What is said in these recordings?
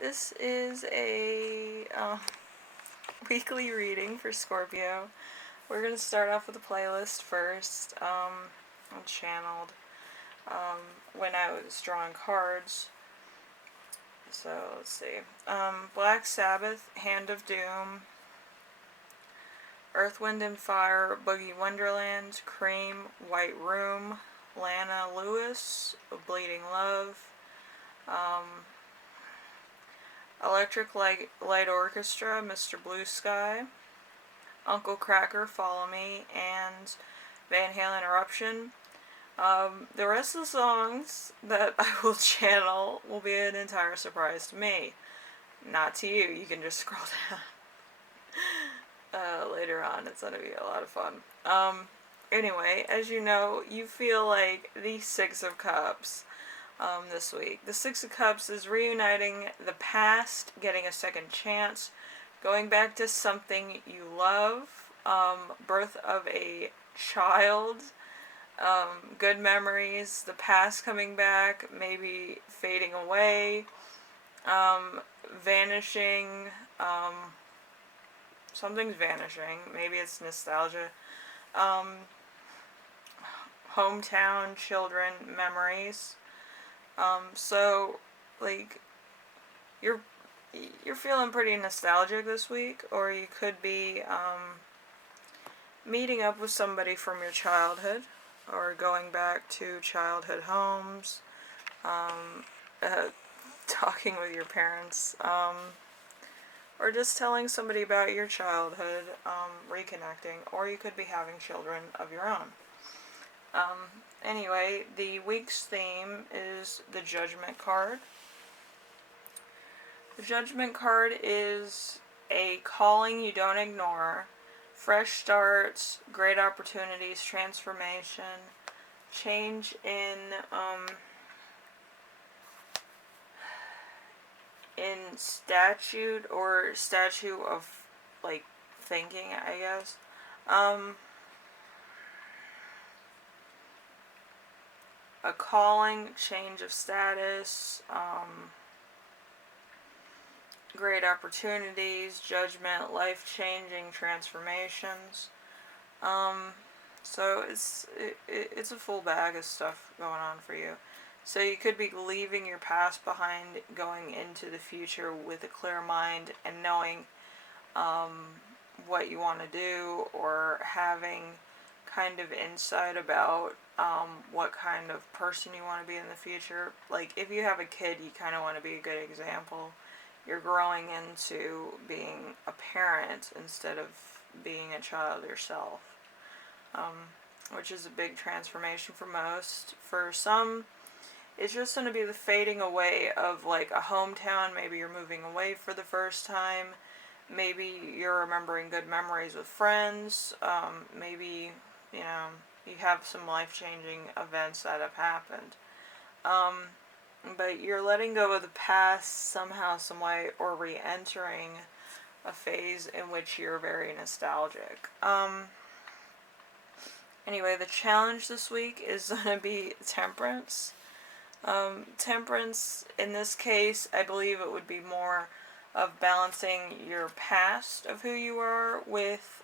This is a weekly reading for Scorpio. We're going to start off with a playlist first. I channeled when I was drawing cards. So let's see. Black Sabbath, Hand of Doom, Earth, Wind and Fire, Boogie Wonderland, Cream, White Room, Lana Lewis, Bleeding Love, Electric Light Orchestra, Mr.Blue Sky, Uncle Cracker, Follow Me, and Van Halen Eruption. The rest of the songs that I will channel will be an entire surprise to me. Not to you. You can just scroll down later on. It's going to be a lot of fun. Anyway, as you know, you feel like the Six of Cups this week. The Six of Cups is reuniting the past, getting a second chance, going back to something you love, birth of a child, good memories, the past coming back, maybe fading away, vanishing, something's vanishing, maybe it's nostalgia, hometown, children, memories. So, like, you're feeling pretty nostalgic this week, or you could be, meeting up with somebody from your childhood, or going back to childhood homes, talking with your parents, or just telling somebody about your childhood, reconnecting, or you could be having children of your own. Anyway, the week's theme is the Judgment card. The Judgment card is a calling you don't ignore, fresh starts, great opportunities, transformation, change in statute or statue of, like, thinking, I guess. A calling, change of status, great opportunities, judgment, life-changing transformations. So it's a full bag of stuff going on for you. So you could be leaving your past behind, going into the future with a clear mind and knowing what you want to do, or having kind of insight about what kind of person you want to be in the future. Like, if you have a kid, you kind of want to be a good example. You're growing into being a parent instead of being a child yourself, which is a big transformation for most. For some, it's just going to be the fading away of, like, a hometown. Maybe you're moving away for the first time. Maybe you're remembering good memories with friends. Maybe, you have some life-changing events that have happened. But you're letting go of the past somehow, some way, or re-entering a phase in which you're very nostalgic. Anyway, the challenge this week is going to be temperance. Temperance, in this case, I believe it would be more of balancing your past of who you are with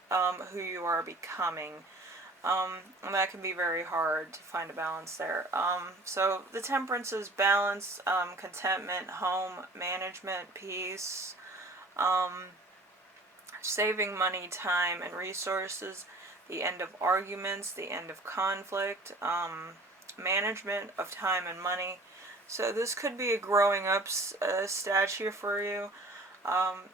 who you are becoming. And that can be very hard to find a balance there. So the temperance is balance, contentment, home management, peace, saving money, time, and resources, the end of arguments, the end of conflict, management of time and money. So this could be a growing up statue for you.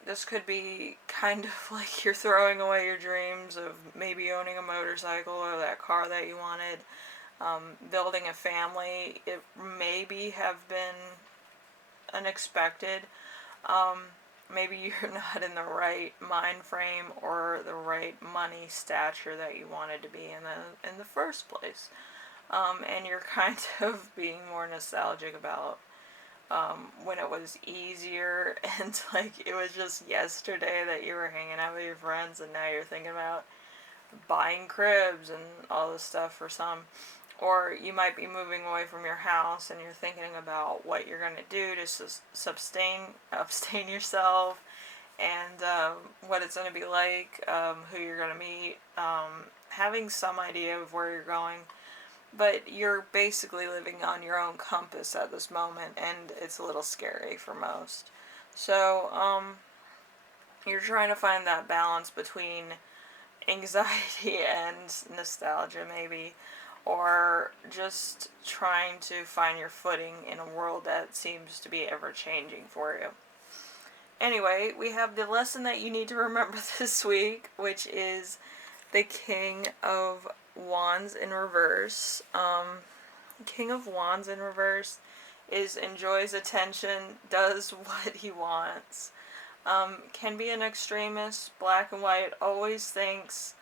This could be kind of like you're throwing away your dreams of maybe owning a motorcycle or that car that you wanted, building a family. It maybe have been unexpected. Maybe you're not in the right mind frame or the right money stature that you wanted to be in the first place. And you're kind of being more nostalgic about when it was easier, and, like, it was just yesterday that you were hanging out with your friends, and now you're thinking about buying cribs and all this stuff for some. or you might be moving away from your house and you're thinking about what you're going to do to abstain yourself, and what it's going to be like, who you're going to meet, having some idea of where you're going. But you're basically living on your own compass at this moment, and it's a little scary for most. So, you're trying to find that balance between anxiety and nostalgia, maybe, or just trying to find your footing in a world that seems to be ever changing for you. Anyway, we have the lesson that you need to remember this week, which is the King of Wands in reverse. King of Wands in reverse enjoys attention, does what he wants, can be an extremist, black and white, always thinks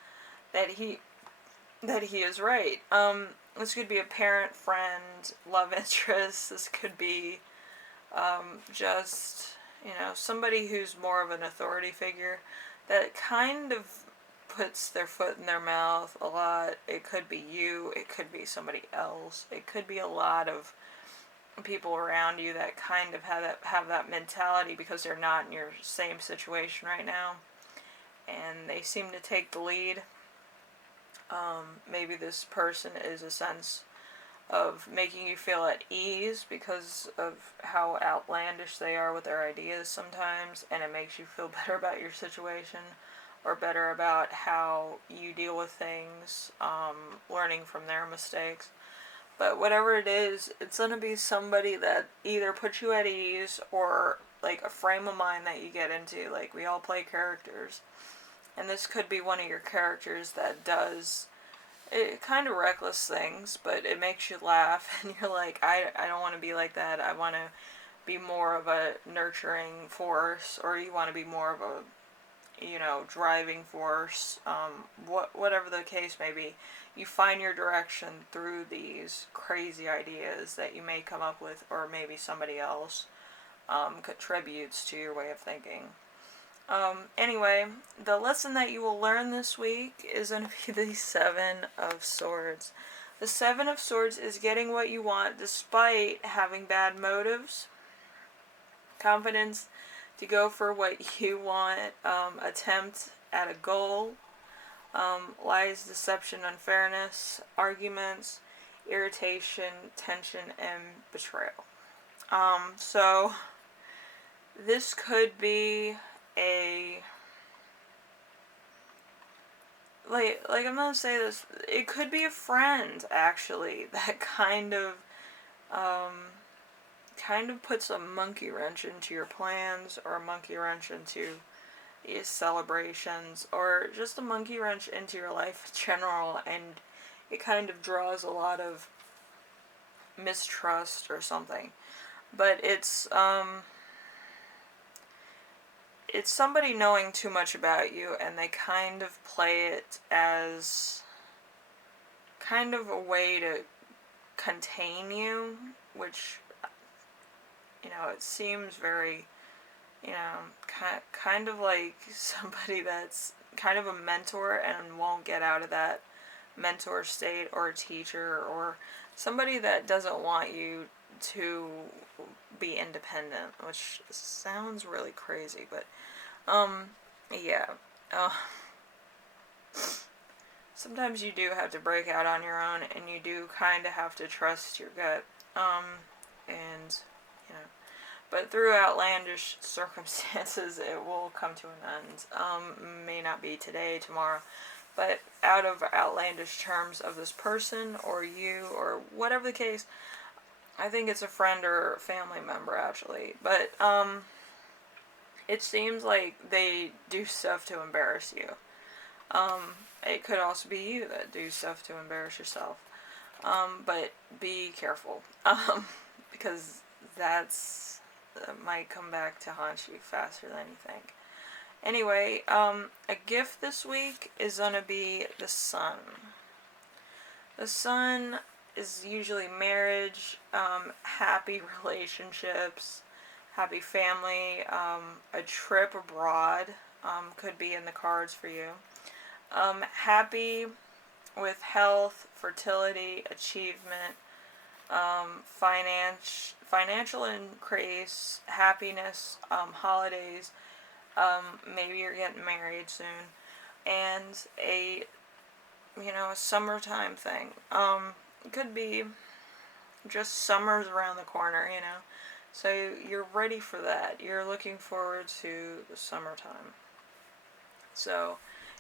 that he is right. This could be a parent, friend, love interest. This could be just, somebody who's more of an authority figure that kind of puts their foot in their mouth a lot. It could be you, it could be somebody else, it could be a lot of people around you that kind of have that mentality because they're not in your same situation right now, and they seem to take the lead. Maybe this person is a sense of making you feel at ease because of how outlandish they are with their ideas sometimes, and it makes you feel better about your situation, or better about how you deal with things, learning from their mistakes. But whatever it is, it's going to be somebody that either puts you at ease, or like a frame of mind that you get into. Like, we all play characters, and this could be one of your characters that does kind of reckless things, but it makes you laugh, and you're like, I don't want to be like that. I want to be more of a nurturing force, or you want to be more of a, driving force, whatever the case may be. You find your direction through these crazy ideas that you may come up with, or maybe somebody else contributes to your way of thinking. Anyway, the lesson that you will learn this week is going to be the Seven of Swords. The Seven of Swords is getting what you want despite having bad motives. Confidence to go for what you want, attempt at a goal, lies, deception, unfairness, arguments, irritation, tension, and betrayal. So this could be I'm gonna say this, it could be a friend, actually, that kind of puts a monkey wrench into your plans, or a monkey wrench into your celebrations, or just a monkey wrench into your life in general, and it kind of draws a lot of mistrust or something. But it's somebody knowing too much about you, and they kind of play it as kind of a way to contain you, which, it seems very, kind of like somebody that's kind of a mentor and won't get out of that mentor state, or a teacher, or somebody that doesn't want you to be independent, which sounds really crazy, but yeah. Sometimes you do have to break out on your own, and you do kind of have to trust your gut, and, but through outlandish circumstances, it will come to an end. May not be today, tomorrow, but out of outlandish terms of this person, or you, or whatever the case, I think it's a friend or a family member, actually, but, it seems like they do stuff to embarrass you. It could also be you that do stuff to embarrass yourself. But be careful, because that's might come back to haunt you faster than you think. Anyway, a gift this week is going to be the Sun. The Sun is usually marriage, happy relationships, happy family, a trip abroad could be in the cards for you. Happy with health, fertility, achievement, financial increase, happiness, holidays, maybe you're getting married soon, and a summertime thing. It could be just summer's around the corner, so you're ready for that. You're looking forward to the summertime. So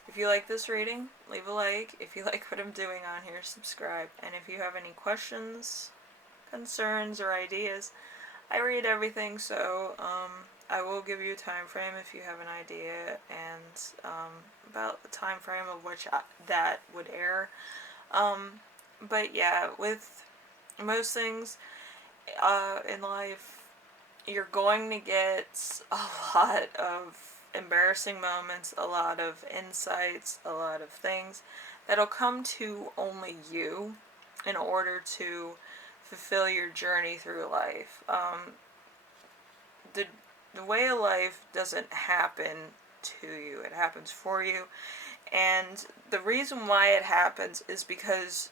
if you like this reading, leave a like. If you like what I'm doing on here, subscribe. And if you have any questions, concerns, or ideas, I read everything, so I will give you a time frame if you have an idea, and about the time frame of which that would air. But yeah, with most things in life, you're going to get a lot of embarrassing moments, a lot of insights, a lot of things that'll come to only you in order to fulfill your journey through life. The way of life doesn't happen to you, it happens for you. And the reason why it happens is because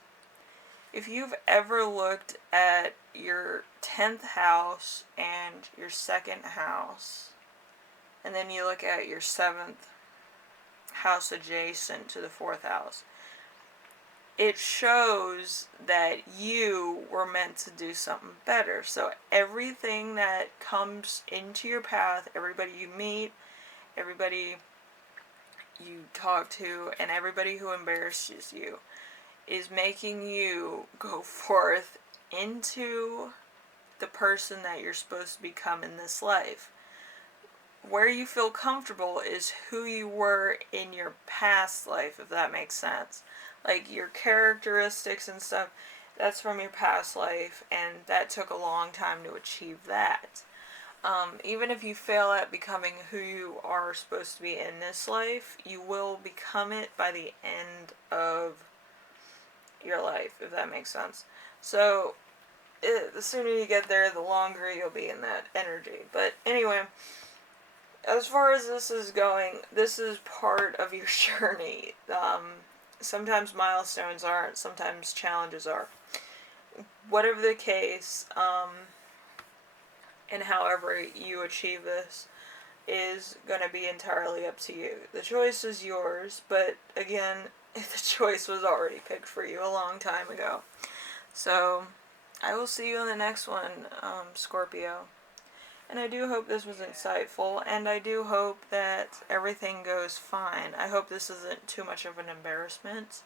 if you've ever looked at your 10th house and your 2nd house, and then you look at your 7th house adjacent to the 4th house, it shows that you were meant to do something better. So everything that comes into your path, everybody you meet, everybody you talk to, and everybody who embarrasses you, is making you go forth into the person that you're supposed to become in this life. Where you feel comfortable is who you were in your past life, if that makes sense. Like your characteristics and stuff, that's from your past life, and that took a long time to achieve that. Even if you fail at becoming who you are supposed to be in this life, you will become it by the end of your life, if that makes sense. So the sooner you get there, the longer you'll be in that energy. But anyway, as far as this is going, this is part of your journey. Sometimes milestones aren't, sometimes challenges are. Whatever the case, and however you achieve this is going to be entirely up to you. The choice is yours, but again, the choice was already picked for you a long time ago. So, I will see you in the next one, Scorpio. And I do hope this was insightful, and I do hope that everything goes fine. I hope this isn't too much of an embarrassment.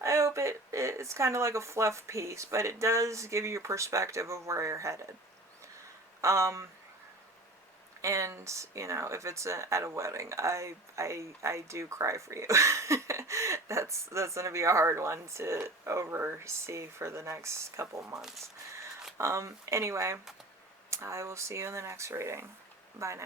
I hope it's kind of like a fluff piece, but it does give you a perspective of where you're headed. And, if it's at a wedding, I do cry for you. That's going to be a hard one to oversee for the next couple months. Anyway, I will see you in the next reading. Bye now.